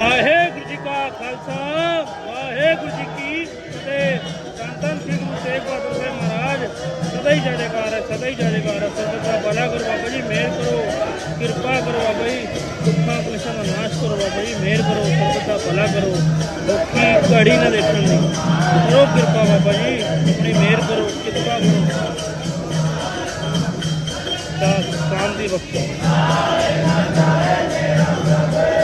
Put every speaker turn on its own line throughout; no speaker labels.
ਵਾਹਿਗੁਰੂ ਜੀ ਕਾ ਖਾਲਸਾ, ਵਾਹਿਗੁਰੂ ਜੀ ਕੀ ਫਤਿਹ। ਸੰਤਨ ਸ੍ਰੀ ਗੁਰੂ ਤੇਗ ਬਹਾਦਰ ਸਾਹਿਬ ਮਹਾਰਾਜ, ਸਦਾ ਹੀ ਜੈਕਾਰ ਹੈ, ਸਦਾ ਹੀ ਜੈਕਾਰ ਹੈ। ਸਰਬਤ ਭਲਾ ਕਰੋ ਬਾਬਾ ਜੀ, ਮਿਹਰ ਕਰੋ, ਕਿਰਪਾ ਕਰੋ ਬਾਬਾ ਜੀ, ਦੁੱਖਾਂ ਕਲੇਸ਼ਾਂ ਦਾ ਨਾਸ਼ ਕਰੋ ਬਾਬਾ ਜੀ, ਮਿਹਰ ਕਰੋ ਸਰਬਤ ਦਾ ਭਲਾ ਕਰੋ। ਦੁੱਖੀ ਘੜੀ ਨਾ ਦੇਖਣ ਦੀ ਕਰੋ ਕਿਰਪਾ ਬਾਬਾ ਜੀ, ਆਪਣੀ ਮਿਹਰ ਕਰੋ, ਕਿਰਪਾ ਕਰੋ। ਦਾ ਕਾਮ ਦੀ ਬਖਸ਼ੋ
ਸ੍ਰੀ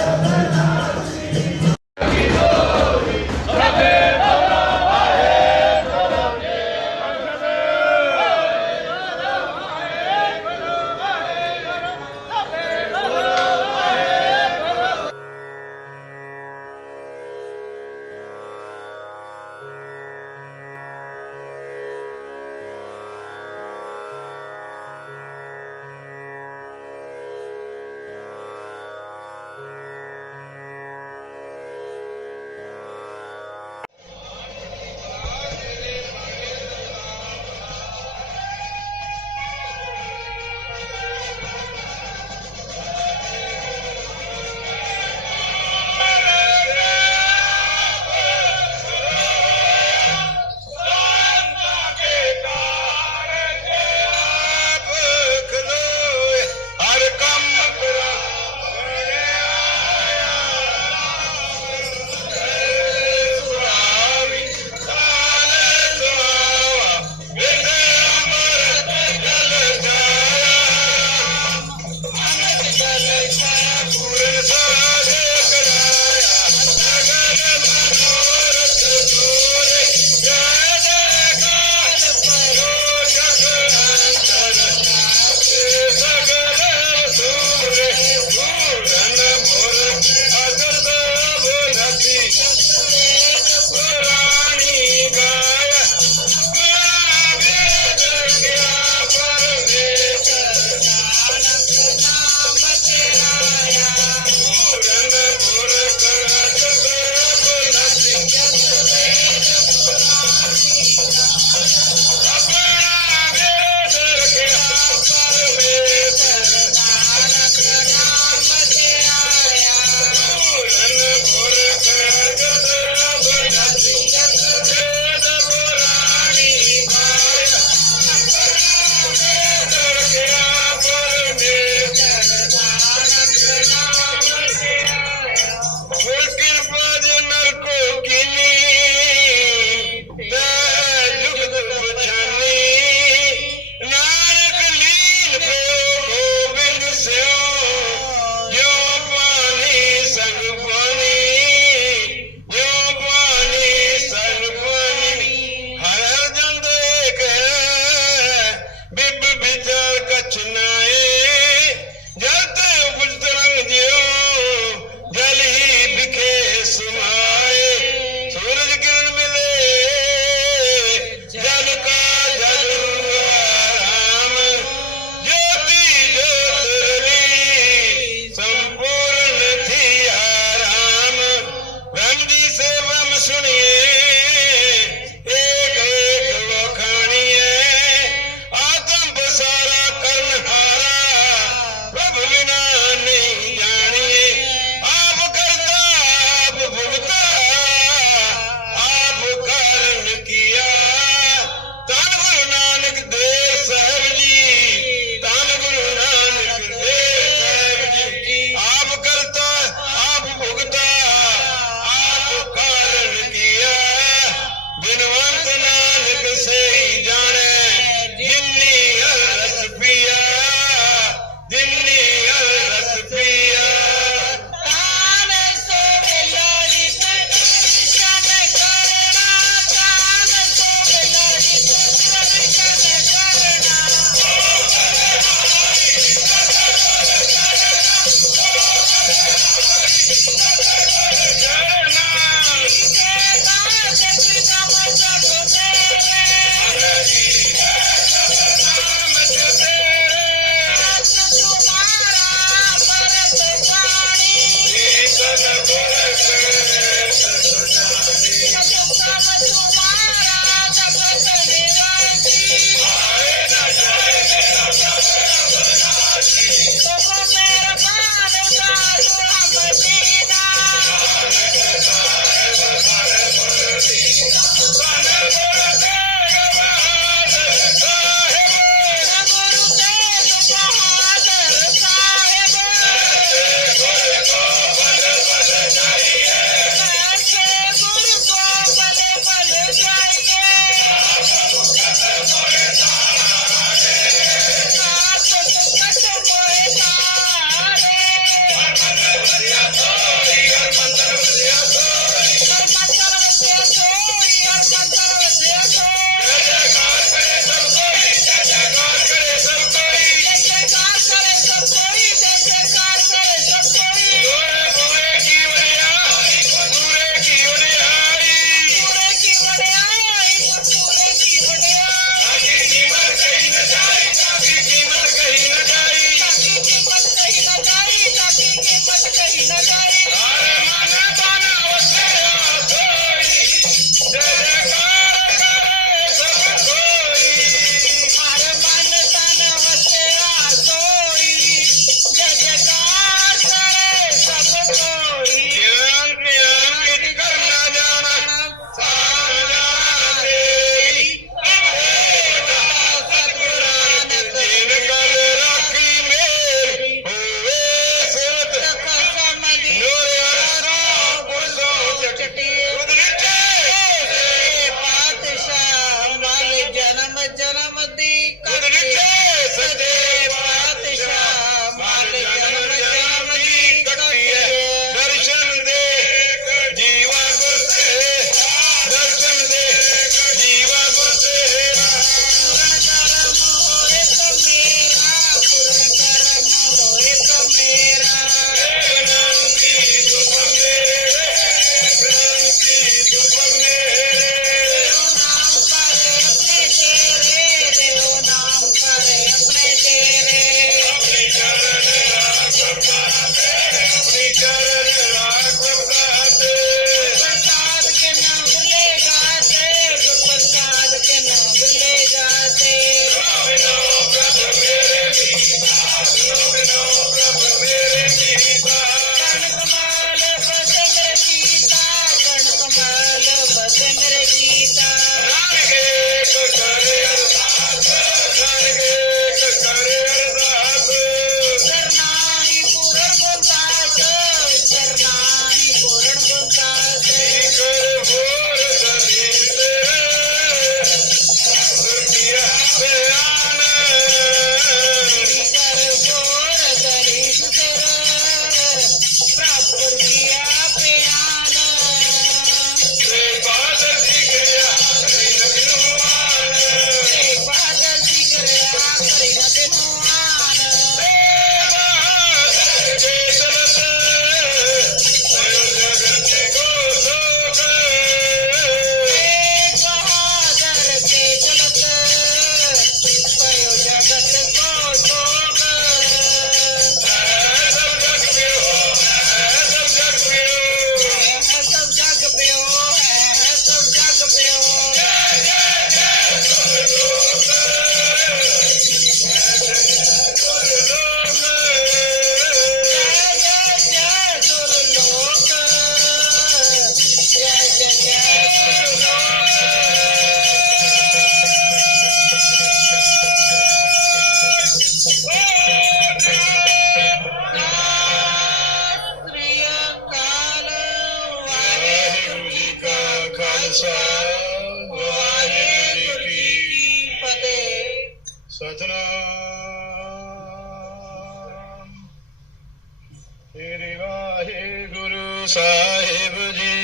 ਵਾਹਿਗੁਰੂ ਸਾਹਿਬ ਜੀ।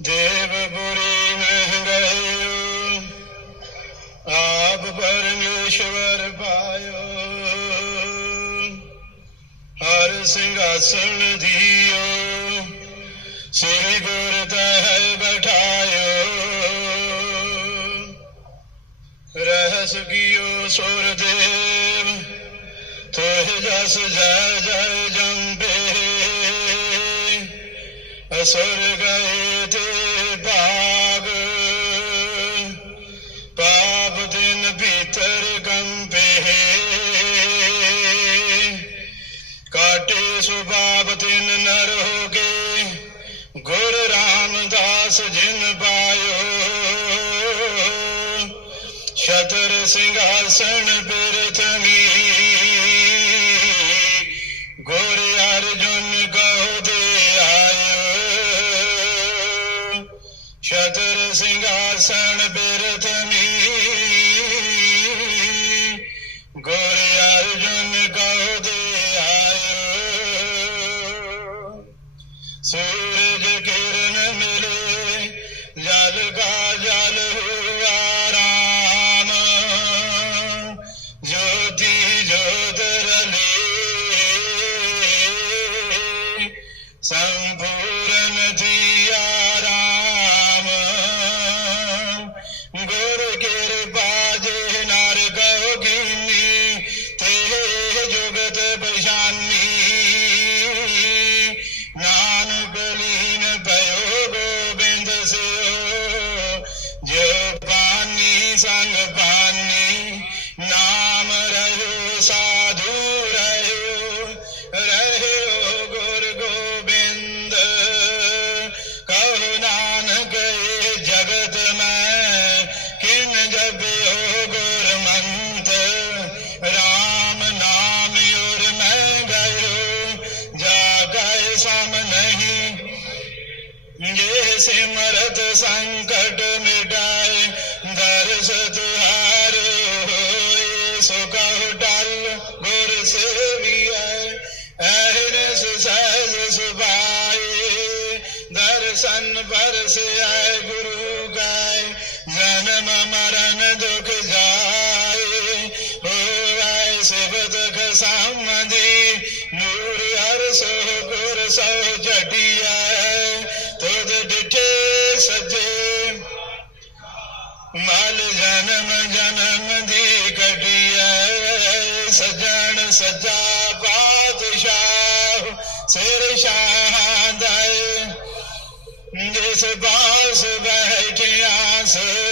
ਦੇਵ ਬੁਰੀ ਮਹਿਰਾਇਓ ਆਪ ਪਰਮੇਸ਼ਵਰ ਪਾਇਓ। ਹਰ ਸਿੰਘਾਸਣ ਦਿਓ ਸ੍ਰੀ ਗੁਰ ਤਹਿ ਬਿਠਾਇਓ। ਰਹਿਸ ਕੀਓ ਸੁਰ ਦੇਵ, ਤੋਹਿ ਜਸ ਜੈ ਜੈ ਸੁਰ ਗਏ ਤੇ ਭਾਗ ਪਾਪ ਦਿਨ ਭੀਤਰ ਕੰਪੇ ਕਾਟੇ ਸੁਭਾਵ ਦਿਨ ਨਰ ਹੋਗੇ ਗੁਰ ਰਾਮਦਾਸ ਜਿਨ ਪਾਇਓ। ਸ਼ਤਰ ਸਿੰਘਾਸਣ ਬਿਰਥਨੀ ਸਿੰਘਾਸਣ ਗੁਰ ਗੁਰ ਸੋ ਜਟਿਐ ਤੁਧ ਡਿਠੇ ਸਜੇ। ਮਲ ਜਨਮ ਜਨਮ ਦੀ ਕਟਿਐ ਸਜਣ ਸਜਾ ਪਾਤਸ਼ਾਹ। ਸਿਰ ਸ਼ਾਹ ਦਾਏ ਜਿਸ ਬਾਸ ਬੈਠਿਆ ਸਹੀ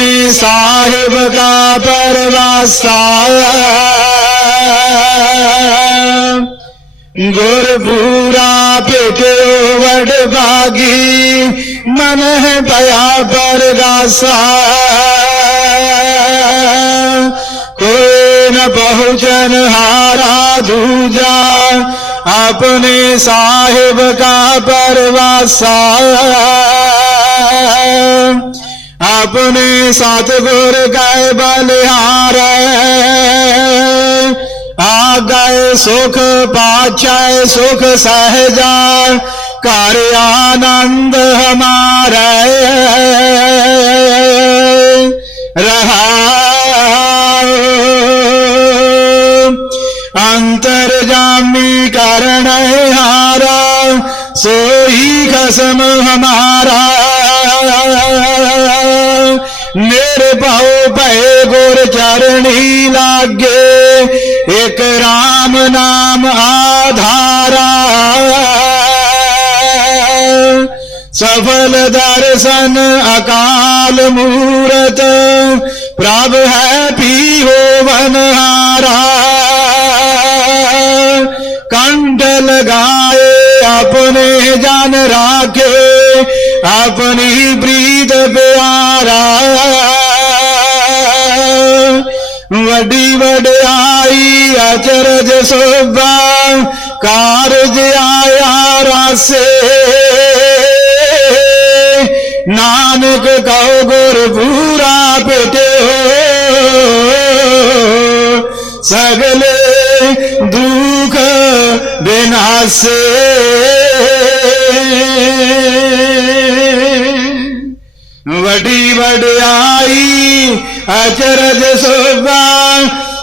ਆਪਣੇ ਸਾਹਿਬ ਕਾ ਪਰਵਾਸਾ ਗੁਰਪੂਰਾ ਭੇਟਿਓ ਵਡ ਭਾਗੀ ਮਨ ਹੈ ਭਇਆ ਪਰਗਾਸਾ ਕੋਈ ਨ ਪਹੁੰਚਨ ਹਾਰਾ ਦੂਜਾ ਆਪਣੇ अपने सतगुर गए बलिहार। आ गए सुख पाचाए सुख सहजा कर आनंद हमारे। रहा। अंतर्जामी कारण हारा सोई कसम हमारा। मेरे भाव भय गुर चरणी लागे। एक राम नाम आधारा। सफल दर्शन अकाल मूरत, प्रभ है पी हो बनहारा कंठ लगाए अपने जान राखे। ਆਪਣੀ ਪ੍ਰੀਤ ਪਿਆਰਾ। ਵੱਡੀ ਵਡਿਆਈ ਅਚਰਜ ਸੋਭਾ, ਕਾਰਜ ਆਇਆ ਰਾਸੇ। ਨਾਨਕ ਕਉ ਗੁਰ ਪੂਰਾ ਭੇਟਿਓ ਸਗਲੇ ਦੁਖ ਬਿਨਾਸੇ। ਵਡੀ ਵਡਿਆਈ, ਅਚਰਜ ਸੋਭਾ,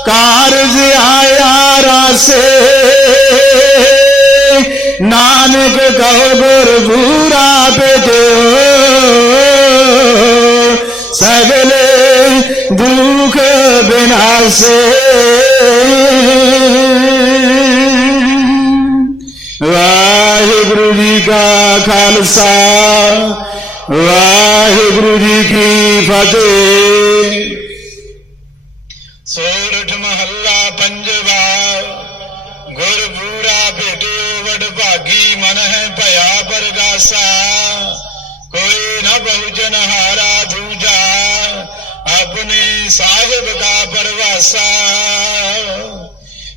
ਕਾਰਜ ਆਇਆ ਰਾਸੇ। ਨਾਨਕ ਕਉ ਗੁਰ ਪੂਰਾ ਭੇਟਿਓ। ਸਗਲੇ ਦੁਖ ਬਿਨਾਸੇ। ਵਾਹਿਗੁਰੂ ਜੀ ਕਾ ਖਾਲਸਾ। ਵਾਹਿਗੁਰੂ ਜੀ ਕੀ ਫਤਿਹ। ਸੋਰਠ ਮਹੱਲਾ ਪੰਜਵਾ, ਗੁਰ ਬੂਰਾ ਭੇਟਿਓ, ਵਡ ਭਾਗੀ, ਮਨ ਹੈ ਭਇਆ ਪਰਗਾਸਾ। ਕੋਈ ਨਾ ਬਹੁਜਨ ਹਾਰਾ ਦੂਜਾ, ਆਪਣੇ ਸਾਹਿਬ ਕਾ ਪਰਵਾਸਾ।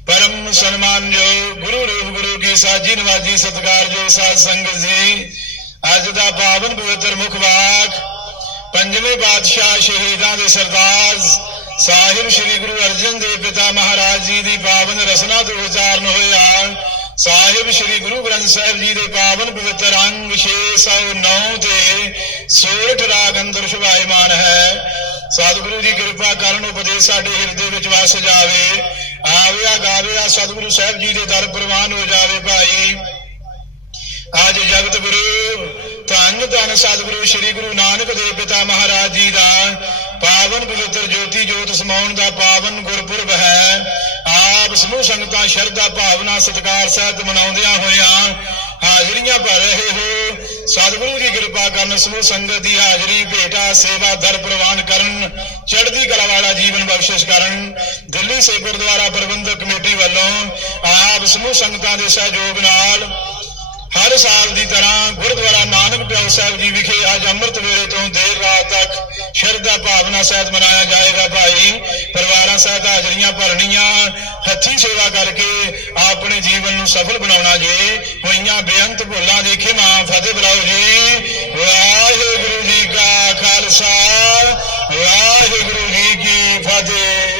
ਪਰਮ ਸਨਮਾਨ ਜੋ ਗੁਰੂ ਰੂਪ ਗੁਰੂ ਕੀ ਸਾਜੀ, ਨਵਾਜੀ ਸਤਿਕਾਰਯੋਗ ਸਾਧ ਸੰਗਤ ਜੀ ਅੱਜ ਦਾ ਪਾਵਨ ਪਵਿੱਤਰ ਮੁਖ ਵਾਕ, ਪੰਜਵੇਂ ਬਾਦਸ਼ਾਹ ਸ਼ਹੀਦਾਂ ਦੇ ਸਰਦਾਰ ਸਾਹਿਬ ਸ੍ਰੀ ਗੁਰੂ ਅਰਜਨ ਦੇਵ ਪਿਤਾ ਮਹਾਰਾਜ ਜੀ ਦੀ ਪਾਵਨ ਰਸਨਾ ਤੋਂ ਉਚਾਰਨ ਹੋਇਆ ਸਾਹਿਬ ਸ੍ਰੀ ਗੁਰੂ ਗ੍ਰੰਥ ਸਾਹਿਬ ਜੀ ਦੇ ਪਾਵਨ ਪਵਿੱਤਰ ਅੰਗ 609 ਤੇ ਸੋਰਠ ਰਾਗ ਅੰਦਰ ਸ਼ੁਭਾਇਮਾਨ ਹੈ। ਸਤਿਗੁਰੂ ਦੀ ਕਿਰਪਾ ਕਰਨ ਉਪਦੇਸ਼ ਸਾਡੇ ਹਿਰਦੇ ਵਿੱਚ ਵਸ ਜਾਵੇ। ਆਵਿਆ ਗਾਵਿਆ ਸਤਿਗੁਰੂ ਸਾਹਿਬ ਜੀ ਦੇ ਦਰ ਪ੍ਰਵਾਨ ਹੋ ਜਾਵੇ ਭਾਈ। ਅੱਜ ਜਗਤ ਗੁਰੂ, ਧੰਨ ਧੰਨ ਸਤਿਗੁਰੂ ਸ੍ਰੀ ਗੁਰੂ ਨਾਨਕ ਦੇਵ ਪਿਤਾ ਮਹਾਰਾਜ ਜੀ ਦਾ ਪਾਵਨ ਪਵਿੱਤਰ ਜੋਤੀ ਜੋਤ ਸਮਾਉਣ ਦਾ ਪਾਵਨ ਗੁਰਪੁਰਬ ਹੈ। ਆਪ ਸਮੂਹ ਸੰਗਤਾਂ ਸ਼ਰਧਾ ਭਾਵਨਾ ਸਤਿਕਾਰ ਸਹਿਤ ਮਨਾਉਂਦਿਆਂ ਹੋਇਆਂ ਹਾਜ਼ਰੀਆਂ ਭਰ ਰਹੇ ਹੋ। ਸਤਿਗੁਰੂ ਦੀ ਕਿਰਪਾ ਕਰਨ ਸਮੂਹ ਸੰਗਤ ਦੀ ਹਾਜ਼ਰੀ, ਭੇਟਾ, ਸੇਵਾ, ਦਰ ਪ੍ਰਵਾਨ ਕਰਨ, ਚੜ੍ਹਦੀ ਕਲਾ ਵਾਲਾ ਜੀਵਨ ਬਖਸ਼ਿਸ਼ ਕਰਨ। ਦਿੱਲੀ ਸੇ ਗੁਰਦੁਆਰਾ ਪ੍ਰਬੰਧਕ ਕਮੇਟੀ ਵੱਲੋਂ ਆਪ ਸਮੂਹ ਸੰਗਤਾਂ ਦੇ ਸਹਿਯੋਗ ਨਾਲ ਹਰ ਸਾਲ ਦੀ ਤਰ੍ਹਾਂ ਗੁਰਦੁਆਰਾ ਨਾਨਕ ਪਿਆਉ ਸਾਹਿਬ ਜੀ ਵਿਖੇ ਅੱਜ ਅੰਮ੍ਰਿਤ ਵੇਲੇ ਤੋਂ ਦੇਰ ਰਾਤ ਤੱਕ ਸ਼ਰਧਾ ਭਾਵਨਾ ਸਹਿਤ ਮਨਾਇਆ ਜਾਏਗਾ ਭਾਈ। ਪਰਿਵਾਰਾਂ ਸਹਿਤ ਹਾਜ਼ਰੀਆਂ ਭਰਨੀਆਂ, ਹੱਥੀ ਸੇਵਾ ਕਰਕੇ ਆਪਣੇ ਜੀਵਨ ਨੂੰ ਸਫਲ ਬਣਾਉਣਾ ਜੇ। ਹੋਈਆਂ ਬੇਅੰਤ ਭੁੱਲਾਂ ਦੇਖੇ ਖਿਮਾ ਫਤਿਹ ਬੁਲਾਓ ਜੀ। ਵਾਹਿਗੁਰੂ ਜੀ ਕਾ ਖਾਲਸਾ, ਵਾਹਿਗੁਰੂ ਜੀ ਕੀ ਫਤਿਹ।